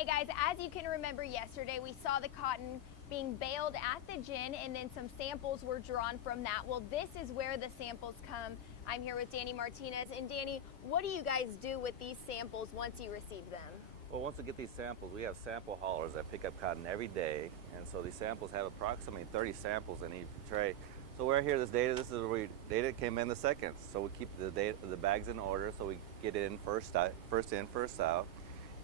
Hey guys, as you can remember yesterday, we saw the cotton being baled at the gin and then some samples were drawn from that. Well, this is where the samples come. I'm here with Danny Martinez. And Danny, what do you guys do with these samples once you receive them? Well, once we get these samples, we have sample haulers that pick up cotton every day. And so these samples have approximately 30 samples in each tray. So we're here, this data data came in the second. So we keep the bags in order, so we get it in first in, first out.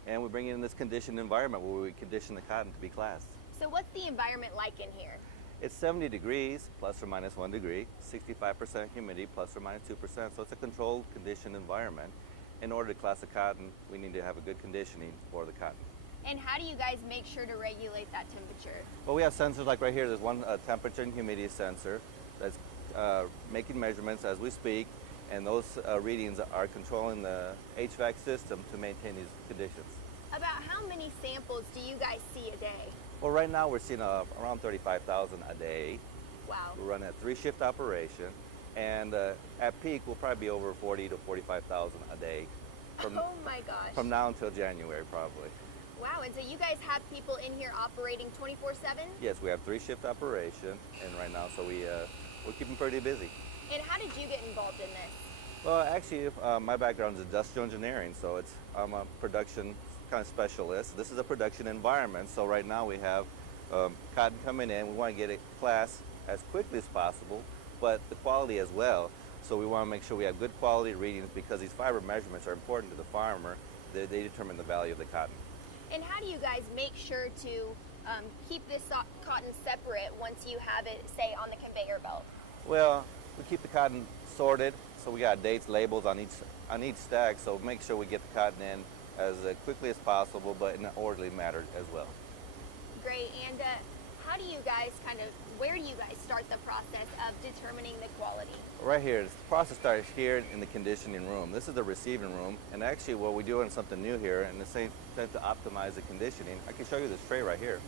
And we bring it in this conditioned environment where we condition the cotton to be classed. So what's the environment like in here? It's 70 degrees, plus or minus 1 degree, 65% humidity, plus or minus 2%. So it's a controlled, conditioned environment. In order to class the cotton, we need to have a good conditioning for the cotton. And how do you guys make sure to regulate that temperature? Well, we have sensors like right here. There's one temperature and humidity sensor that's making measurements as we speak. And those readings are controlling the HVAC system to maintain these conditions. About how many samples do you guys see a day? Well, right now we're seeing around 35,000 a day. Wow. We're running a 3-shift operation, and at peak we'll probably be over 40 to 45,000 a day. Oh my gosh. From now until January, probably. Wow, and so you guys have people in here operating 24/7? Yes, we have 3-shift operation, and right now, so we're keeping pretty busy. And how did you get involved in this? Well, actually, my background is industrial engineering, so I'm a production kind of specialist. This is a production environment, so right now we have cotton coming in. We want to get it classed as quickly as possible, but the quality as well. So we want to make sure we have good quality readings because these fiber measurements are important to the farmer. They determine the value of the cotton. And how do you guys make sure to keep this cotton separate once you have it, say, on the conveyor belt? Well, we keep the cotton sorted, so we got dates, labels on each stack, so make sure we get the cotton in as quickly as possible, but in an orderly manner as well. Great. And how do you guys where do you guys start the process of determining the quality? Right here, the process starts here in the conditioning room. This is the receiving room, and actually what we're doing something new here, and the same thing to optimize the conditioning. I can show you this tray right here.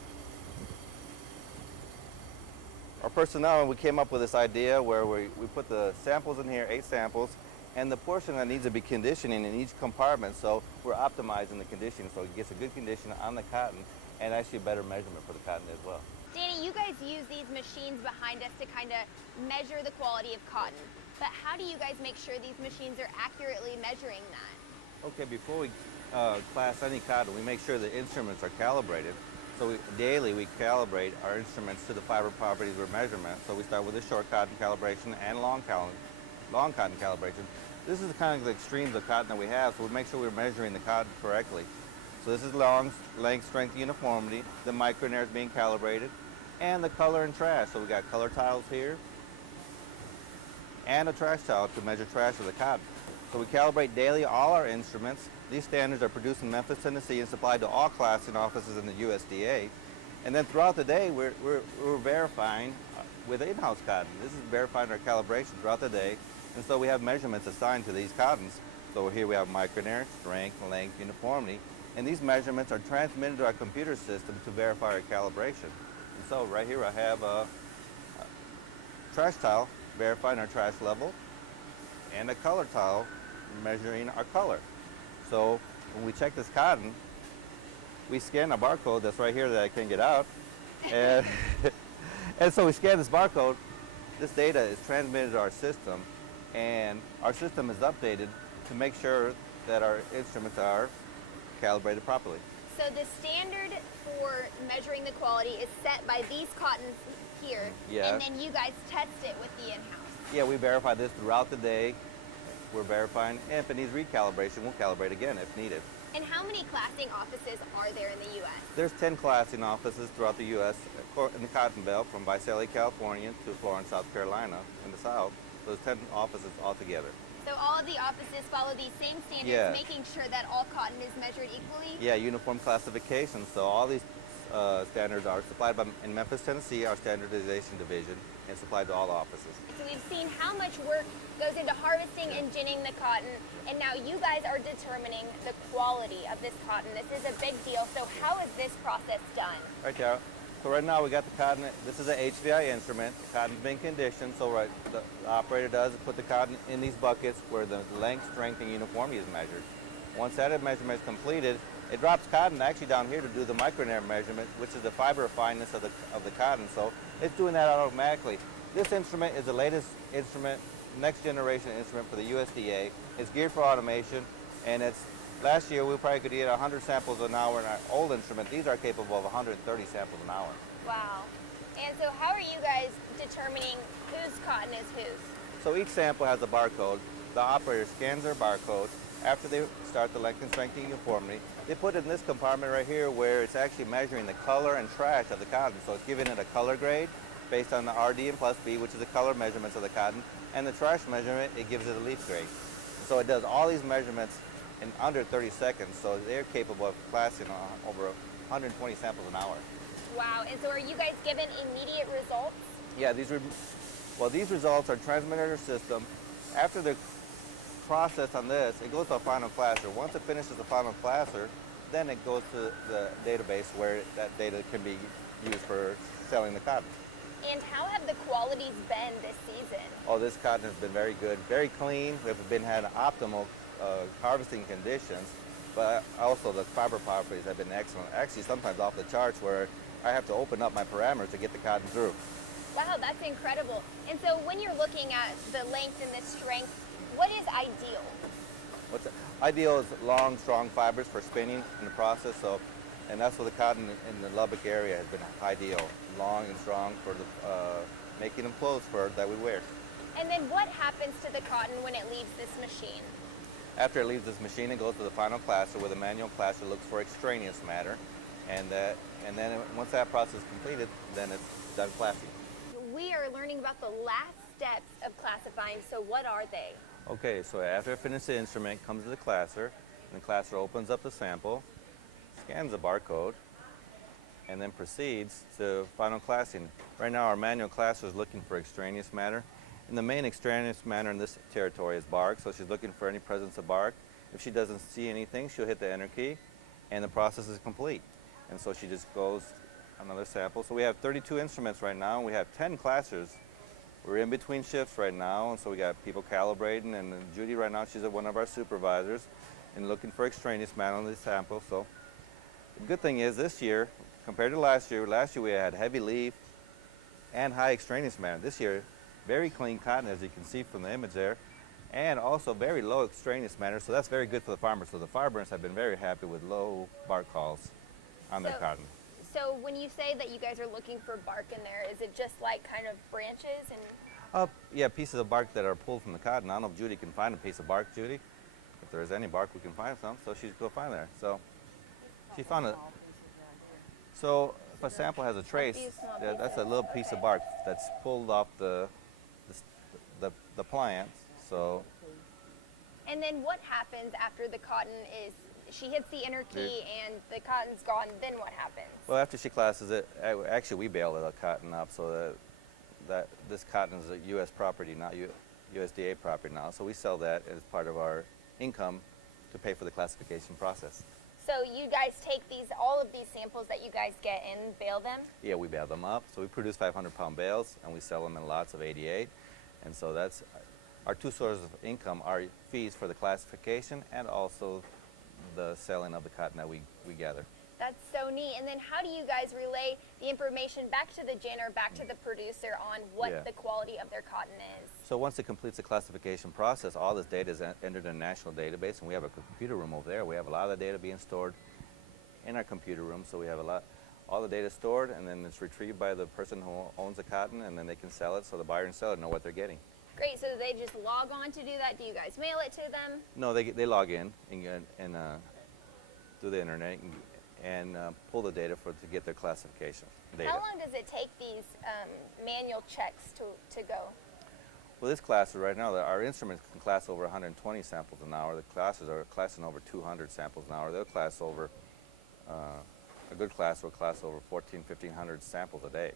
Our personnel, we came up with this idea where we put the samples in here, 8 samples, and the portion that needs to be conditioning in each compartment, so we're optimizing the conditioning so it gets a good condition on the cotton and actually a better measurement for the cotton as well. Danny, you guys use these machines behind us to kind of measure the quality of cotton, but how do you guys make sure these machines are accurately measuring that? Okay, before we class any cotton, we make sure the instruments are calibrated. So daily we calibrate our instruments to the fiber properties or measurement. So we start with the short cotton calibration and long cotton calibration. This is kind of the extremes of cotton that we have, so we make sure we're measuring the cotton correctly. So this is long, length, strength, uniformity. The micronair is being calibrated, and the color and trash. So we got color tiles here, and a trash tile to measure trash of the cotton. So we calibrate daily all our instruments. These standards are produced in Memphis, Tennessee and supplied to all classing offices in the USDA. And then throughout the day, we're verifying with in-house cotton. This is verifying our calibration throughout the day. And so we have measurements assigned to these cottons. So here we have micronair, strength, length, uniformity. And these measurements are transmitted to our computer system to verify our calibration. And so right here I have a trash tile verifying our trash level and a color tile measuring our color. So when we check this cotton, we scan a barcode that's right here that I can't get out. And, and so we scan this barcode. This data is transmitted to our system, and our system is updated to make sure that our instruments are calibrated properly. So the standard for measuring the quality is set by these cottons here, yes. And then you guys test it with the in-house. Yeah, we verify this throughout the day. We're verifying, and if it needs recalibration, we'll calibrate again if needed. And how many classing offices are there in the U.S.? There's 10 classing offices throughout the U.S. in the Cotton Belt, from Visalia, California to Florence, South Carolina in the South. So there's 10 offices altogether. So all of the offices follow these same standards, yeah. Making sure that all cotton is measured equally? Yeah, uniform classification. So all these standards are supplied in Memphis, Tennessee, our standardization division, and supplied to all offices. So we've seen how much work goes into harvesting and ginning the cotton, and now you guys are determining the quality of this cotton. This is a big deal. So how is this process done? Right, Tara. So right now we got the cotton. This is an HVI instrument. The cotton's been conditioned. So the operator does is put the cotton in these buckets where the length, strength, and uniformity is measured. Once that measurement is completed, It drops cotton actually down here to do the micronair measurement, which is the fiber fineness of the cotton. So it's doing that automatically. This instrument is the latest instrument, next generation instrument for the USDA. It's geared for automation, and last year we probably could get 100 samples an hour in our old instrument. These are capable of 130 samples an hour. Wow. And so how are you guys determining whose cotton is whose? So each sample has a barcode. The operator scans their barcode. After they start the length and strength uniformity, they put it in this compartment right here where it's actually measuring the color and trash of the cotton. So it's giving it a color grade based on the RD and plus B, which is the color measurements of the cotton, and the trash measurement, it gives it a leaf grade. So it does all these measurements in under 30 seconds, so they're capable of classing over 120 samples an hour. Wow, and so are you guys given immediate results? Yeah, these results are transmitted to our system. After the process on this, it goes to a final classer. Once it finishes the final classer, then it goes to the database where that data can be used for selling the cotton. And how have the qualities been this season? Oh, this cotton has been very good, very clean. We've had optimal harvesting conditions, but also the fiber properties have been excellent. Actually, sometimes off the charts where I have to open up my parameters to get the cotton through. Wow, that's incredible. And so when you're looking at the length and the strength, what is ideal? Ideal is long, strong fibers for spinning in the process. And that's what the cotton in the Lubbock area has been ideal, long and strong for making them clothes that we wear. And then what happens to the cotton when it leaves this machine? After it leaves this machine, it goes to the final classer where the manual classer looks for extraneous matter. And then once that process is completed, then it's done classing. We are learning about the last steps of classifying, so what are they? Okay, so after it finishes the instrument, it comes to the classer, and the classer opens up the sample, scans the barcode, and then proceeds to final classing. Right now our manual classer is looking for extraneous matter, and the main extraneous matter in this territory is bark, so she's looking for any presence of bark. If she doesn't see anything, she'll hit the enter key, and the process is complete. And so she just goes another sample. So we have 32 instruments right now, and we have 10 classers. We're in between shifts right now, and so we got people calibrating, and Judy right now, she's one of our supervisors, and looking for extraneous matter on the sample. So the good thing is this year, compared to last year we had heavy leaf and high extraneous matter. This year, very clean cotton, as you can see from the image there, and also very low extraneous matter, so that's very good for the farmers. So the farmers have been very happy with low bark calls on their cotton. So when you say that you guys are looking for bark in there, is it just like kind of branches and? Yeah, pieces of bark that are pulled from the cotton. I don't know if Judy can find a piece of bark, Judy. If there's any bark, we can find some. So she's go find there. So she found it. So if a sample has a trace, that's a little piece of bark that's pulled off the plant. So. And then what happens after the cotton is? She hits the enter key and the cotton's gone, then what happens? Well, after she classes it, actually we bale the cotton up so that this cotton is a U.S. property, not USDA property now. So we sell that as part of our income to pay for the classification process. So you guys take all of these samples that you guys get and bale them? Yeah, we bale them up. So we produce 500-pound bales, and we sell them in lots of 88. And so that's our two sources of income, are fees for the classification and also the selling of the cotton that we gather. That's so neat. And then how do you guys relay the information back to the gin or back to the producer on what the quality of their cotton is? So once it completes the classification process, all this data is entered in a national database, and we have a computer room over there. We have a lot of the data being stored in our computer room, so we have all the data stored, and then it's retrieved by the person who owns the cotton, and then they can sell it so the buyer and seller know what they're getting. Great, so they just log on to do that? Do you guys mail it to them? No, they log in and through the internet and pull the data to get their classification data. How long does it take these manual checks to go? Well, this classer right now, our instruments can class over 120 samples an hour. The classes are classing over 200 samples an hour. They'll class over, a good class will class over 1,500 samples a day.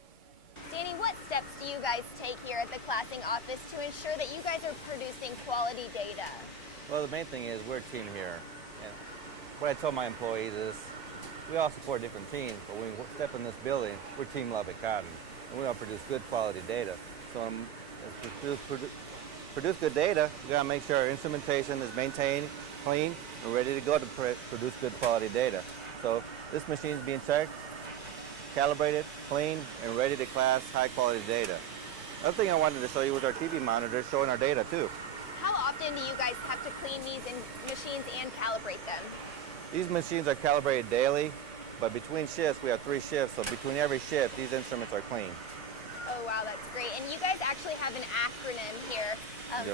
Danny, what steps do you guys take here at the classing office to ensure that you guys are producing quality data? Well, the main thing is we're a team here. And what I tell my employees is we all support different teams, but when we step in this building, we're Team Lubbock Cotton, and we all produce good quality data. So produce good data, we gotta make sure our instrumentation is maintained, clean, and ready to go to produce good quality data. So this machine is being checked, calibrated, clean, and ready to class high quality data. Another thing I wanted to show you was our TV monitor showing our data too. How often do you guys have to clean these machines and calibrate them? These machines are calibrated daily, but between shifts, we have 3 shifts, so between every shift, these instruments are clean. Oh wow, that's great. And you guys actually have an acronym here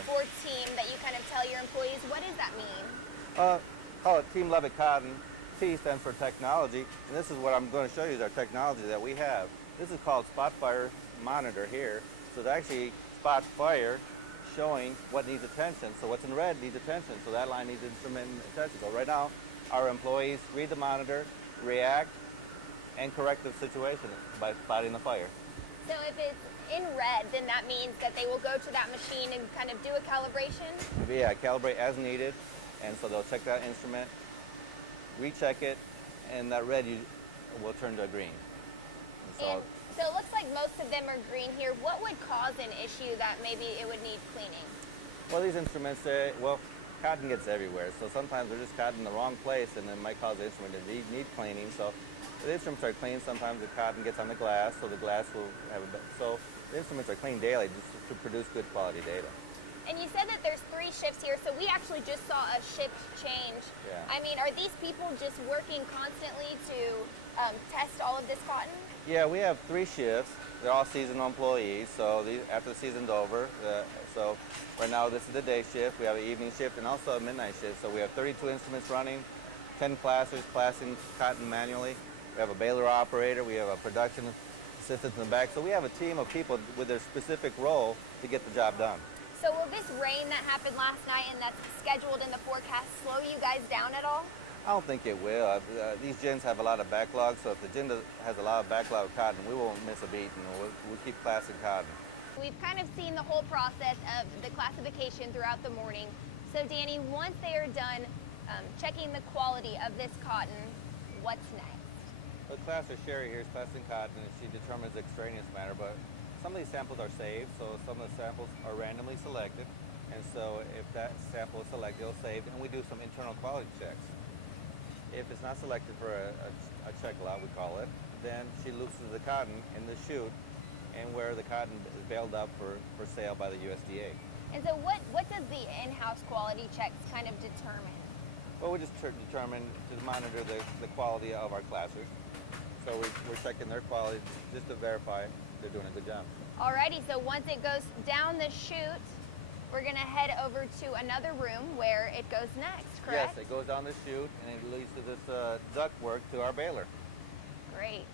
for team that you kind of tell your employees. What does that mean? Call it Team Lubbock Cotton. T stands for technology, and this is what I'm going to show you is our technology that we have. This is called Spot Fire Monitor here. So it's actually spot fire showing what needs attention. So what's in red needs attention, so that line needs instrument attention. So right now, our employees read the monitor, react, and correct the situation by spotting the fire. So if it's in red, then that means that they will go to that machine and kind of do a calibration? Yeah, calibrate as needed, and so they'll check that instrument, recheck it, and that red will turn to a green. And so it looks like most of them are green here. What would cause an issue that maybe it would need cleaning? Well, these instruments, cotton gets everywhere, so sometimes they're just caught in the wrong place, and it might cause the instrument to need cleaning. So if the instruments are clean, sometimes the cotton gets on the glass, so the glass will have so the instruments are cleaned daily just to produce good quality data. And you said that there's 3 shifts here, so we actually just saw a shift change. Yeah. I mean, are these people just working constantly to test all of this cotton? Yeah, we have 3 shifts. They're all seasonal employees, so after the season's over, so right now this is the day shift. We have an evening shift and also a midnight shift. So we have 32 instruments running, 10 classers classing cotton manually. We have a baler operator. We have a production assistant in the back. So we have a team of people with their specific role to get the job done. So will this rain that happened last night and that's scheduled in the forecast slow you guys down at all? I don't think it will. These gins have a lot of backlog, so if the gin has a lot of backlog of cotton, we won't miss a beat, and we'll keep classing cotton. We've kind of seen the whole process of the classification throughout the morning. So Danny, once they are done checking the quality of this cotton, what's next? The classer Sherry here is classing cotton, and she determines extraneous matter, but some of these samples are saved, so some of the samples are randomly selected, and so if that sample is selected, it's saved, and we do some internal quality checks. If it's not selected for a check lot, we call it, then she looses the cotton in the chute, and where the cotton is baled up for sale by the USDA. And so what does the in-house quality checks kind of determine? Well, we just determine to monitor the quality of our classers. So we're checking their quality just to verify they're doing a good job. Alrighty, so once it goes down the chute, we're gonna head over to another room where it goes next, correct? Yes, it goes down the chute and it leads to this ductwork to our baler. Great.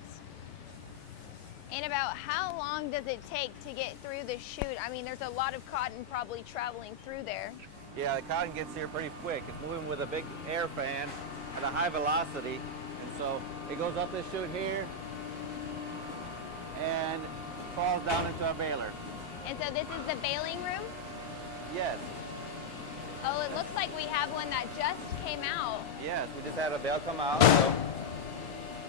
And about how long does it take to get through the chute? I mean, there's a lot of cotton probably traveling through there. Yeah, the cotton gets here pretty quick. It's moving with a big air fan at a high velocity, and so it goes up this chute here and falls down into our baler. And so this is the baling room? Yes. Oh, it looks like we have one that just came out. Yes, we just had a bale come out. So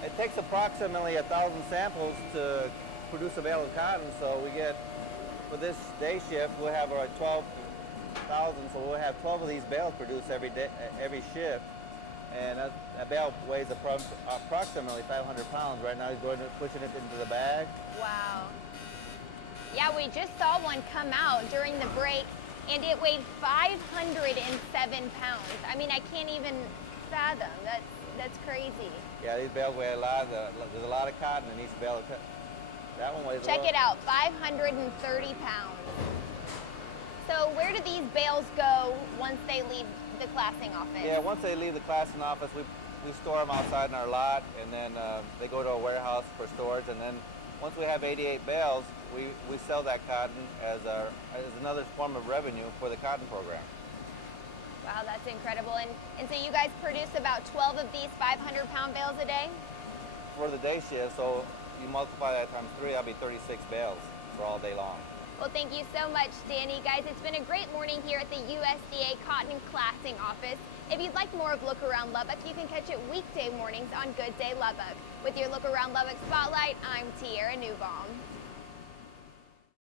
it takes approximately 1,000 samples to produce a bale of cotton. So we get, for this day shift, we'll have around 12,000. So we'll have 12 of these bales produced every day, every shift. And a bale weighs approximately 500 pounds. Right now he's pushing it into the bag. Wow. Yeah, we just saw one come out during the break, and it weighed 507 pounds. I mean, I can't even fathom. That's crazy. Yeah, these bales weigh a lot. There's a lot of cotton in each bale. That one weighs Check it out, 530 pounds. So where do these bales go once they leave the classing office? Yeah, once they leave the classing office, we store them outside in our lot, and then they go to a warehouse for storage, and then once we have 88 bales, we sell that cotton as another form of revenue for the cotton program. Wow, that's incredible. And so you guys produce about 12 of these 500-pound bales a day? For the day shift, so you multiply that times 3, that'll be 36 bales for all day long. Well, thank you so much, Danny. Guys, it's been a great morning here at the USDA Cotton Classing Office. If you'd like more of Look Around Lubbock, you can catch it weekday mornings on Good Day Lubbock. With your Look Around Lubbock Spotlight, I'm Tierra and Area Manager.